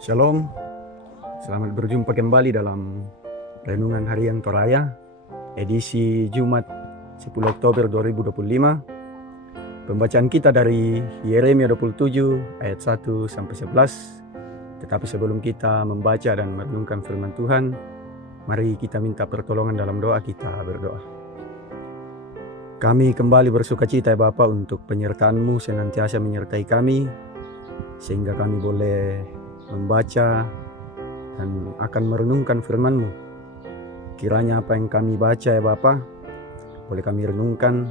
Shalom, selamat berjumpa kembali dalam Renungan Harian Toraya, edisi Jumat 10 Oktober 2025. Pembacaan kita dari Yeremia 27 ayat 1 sampai 11. Tetapi sebelum kita membaca dan merenungkan firman Tuhan, mari kita minta pertolongan dalam doa. Kita berdoa. Kami kembali bersukacita ya Bapa untuk penyertaan-Mu senantiasa menyertai kami, sehingga kami boleh membaca dan akan merenungkan firman-Mu. Kiranya apa yang kami baca ya Bapa, boleh kami renungkan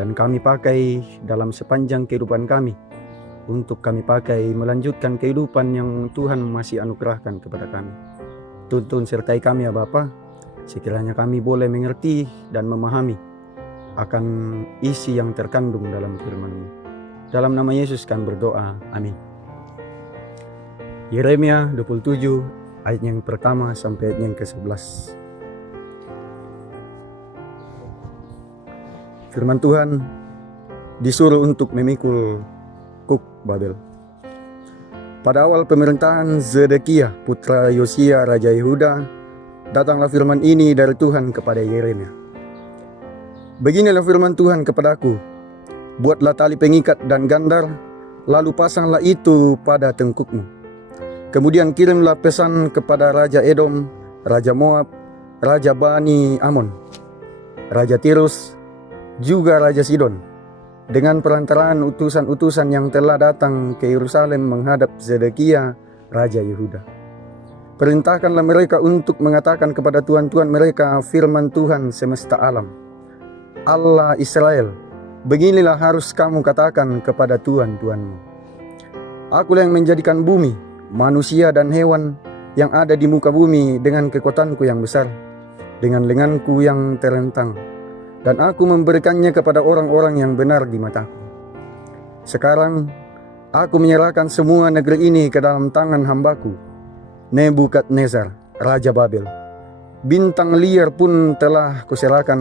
dan kami pakai dalam sepanjang kehidupan kami, untuk kami pakai melanjutkan kehidupan yang Tuhan masih anugerahkan kepada kami. Tuntun sertai kami ya Bapa, sekiranya kami boleh mengerti dan memahami akan isi yang terkandung dalam firman-Mu. Dalam nama Yesus kami berdoa, amin. Yeremia 27 ayat yang pertama sampai ayat yang ke-11. Firman Tuhan disuruh untuk memikul kuk Babel. Pada awal pemerintahan Zedekiah putra Yosia raja Yehuda, datanglah firman ini dari Tuhan kepada Yeremia. Beginilah firman Tuhan kepadaku, buatlah tali pengikat dan gandar, lalu pasanglah itu pada tengkukmu. Kemudian kirimlah pesan kepada Raja Edom, Raja Moab, Raja Bani Amon, Raja Tirus, juga Raja Sidon, dengan perantaraan utusan-utusan yang telah datang ke Yerusalem menghadap Zedekiah, Raja Yehuda. Perintahkanlah mereka untuk mengatakan kepada tuan-tuan mereka firman Tuhan semesta alam, Allah Israel, beginilah harus kamu katakan kepada tuan-tuanmu. Akulah yang menjadikan bumi, manusia dan hewan yang ada di muka bumi dengan kekuatanku yang besar, dengan lenganku yang terentang, dan aku memberikannya kepada orang-orang yang benar di mataku. Sekarang aku menyerahkan semua negeri ini ke dalam tangan hambaku, Nebukadnezar, Raja Babel. Bintang liar pun telah kuserahkan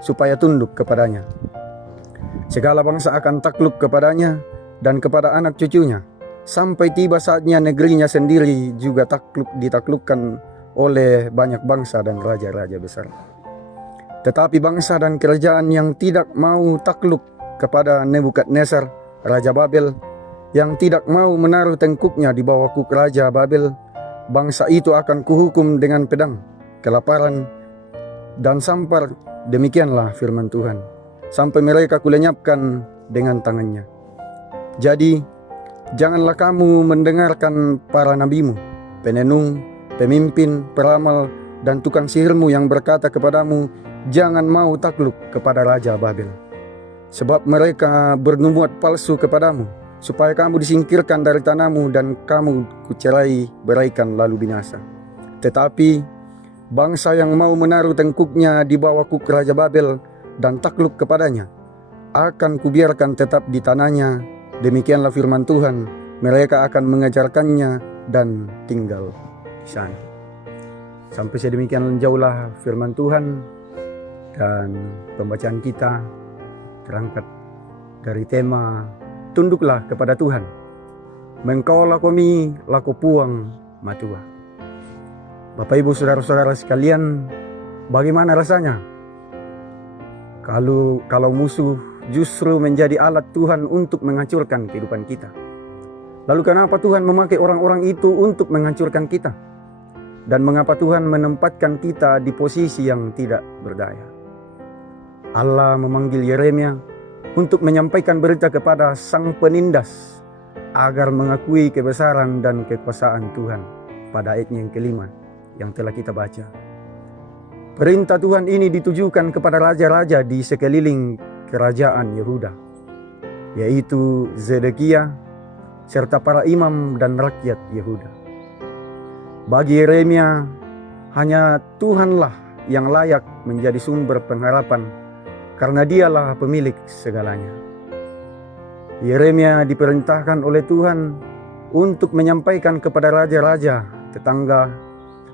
supaya tunduk kepadanya. Segala bangsa akan takluk kepadanya dan kepada anak cucunya, sampai tiba saatnya negerinya sendiri juga ditaklukkan oleh banyak bangsa dan raja-raja besar. Tetapi bangsa dan kerajaan yang tidak mau takluk kepada Nebukadnezar, Raja Babel, yang tidak mau menaruh tengkuknya di bawah kuk Raja Babel, bangsa itu akan kuhukum dengan pedang, kelaparan, dan sampar. Demikianlah firman Tuhan, sampai mereka kulenyapkan dengan tangannya. Jadi, janganlah kamu mendengarkan para nabimu, penenung, pemimpin, peramal, dan tukang sihirmu yang berkata kepadamu, jangan mau takluk kepada Raja Babel. Sebab mereka bernubuat palsu kepadamu, supaya kamu disingkirkan dari tanahmu dan kamu kucerai beraikan lalu binasa. Tetapi bangsa yang mau menaruh tengkuknya di bawah kuk Raja Babel dan takluk kepadanya, akan kubiarkan tetap di tanahnya. Demikianlah firman Tuhan, mereka akan mengajarkannya dan tinggal di sana. Sampai sedemikian jauhlah firman Tuhan, dan pembacaan kita terangkat dari tema tunduklah kepada Tuhan. Mengkaulah kami laku puang matua. Bapak Ibu saudara-saudara sekalian, bagaimana rasanya kalau musuh justru menjadi alat Tuhan untuk menghancurkan kehidupan kita? Lalu kenapa Tuhan memakai orang-orang itu untuk menghancurkan kita? Dan mengapa Tuhan menempatkan kita di posisi yang tidak berdaya? Allah memanggil Yeremia untuk menyampaikan berita kepada sang penindas agar mengakui kebesaran dan kekuasaan Tuhan pada ayat yang kelima yang telah kita baca. Perintah Tuhan ini ditujukan kepada raja-raja di sekeliling kerajaan Yehuda, yaitu Zedekiah serta para imam dan rakyat Yehuda. Bagi Yeremia, hanya Tuhanlah yang layak menjadi sumber pengharapan, karena Dialah pemilik segalanya. Yeremia diperintahkan oleh Tuhan untuk menyampaikan kepada raja-raja tetangga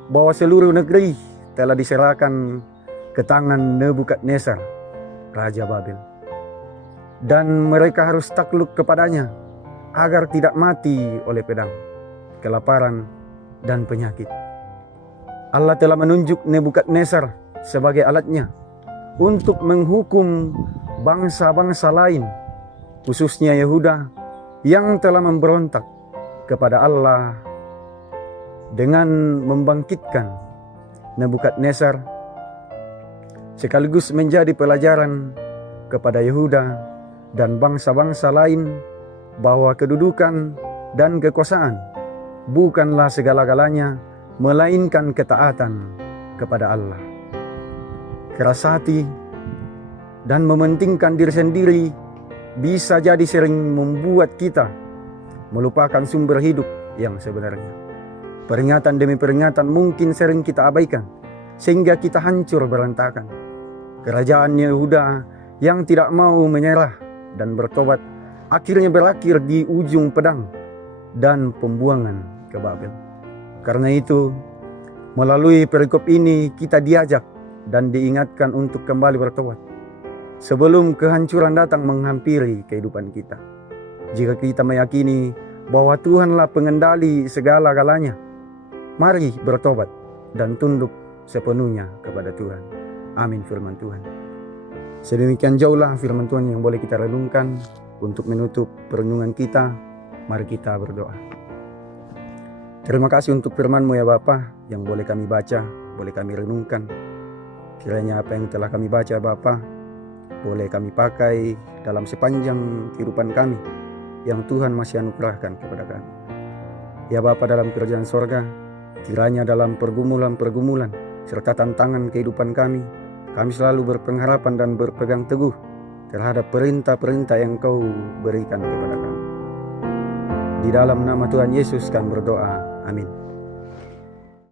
bahwa seluruh negeri telah diserahkan ke tangan Nebukadnezar, Raja Babel. Dan mereka harus takluk kepadanya agar tidak mati oleh pedang. kelaparan, dan penyakit. Allah telah menunjuk Nebukadnezar sebagai alatnya untuk menghukum bangsa-bangsa lain, khususnya Yehuda yang telah memberontak kepada Allah dengan membangkitkan Nebukadnezar, sekaligus menjadi pelajaran kepada Yehuda dan bangsa-bangsa lain bahwa kedudukan dan kekuasaan bukanlah segala-galanya, melainkan ketaatan kepada Allah. Keras hati dan mementingkan diri sendiri bisa jadi sering membuat kita melupakan sumber hidup yang sebenarnya. Peringatan demi peringatan mungkin sering kita abaikan, sehingga kita hancur berantakan. Kerajaan Yehuda yang tidak mau menyerah dan bertobat akhirnya berakhir di ujung pedang dan pembuangan ke Babel. Karena itu, melalui perikop ini kita diajak dan diingatkan untuk kembali bertobat sebelum kehancuran datang menghampiri kehidupan kita. Jika kita meyakini bahwa Tuhanlah pengendali segala-galanya, mari bertobat dan tunduk sepenuhnya kepada Tuhan. Amin firman Tuhan. Sedemikian jauhlah firman Tuhan yang boleh kita renungkan. Untuk menutup perenungan kita, mari kita berdoa. Terima kasih untuk firman-Mu ya Bapa, yang boleh kami baca, boleh kami renungkan. Kiranya apa yang telah kami baca Bapa, boleh kami pakai dalam sepanjang kehidupan kami yang Tuhan masih anugerahkan kepada kami. Ya Bapa dalam kerajaan sorga, kiranya dalam pergumulan-pergumulan serta tantangan kehidupan kami selalu berpengharapan dan berpegang teguh terhadap perintah-perintah yang Kau berikan kepada kami. Di dalam nama Tuhan Yesus kami berdoa. Amin.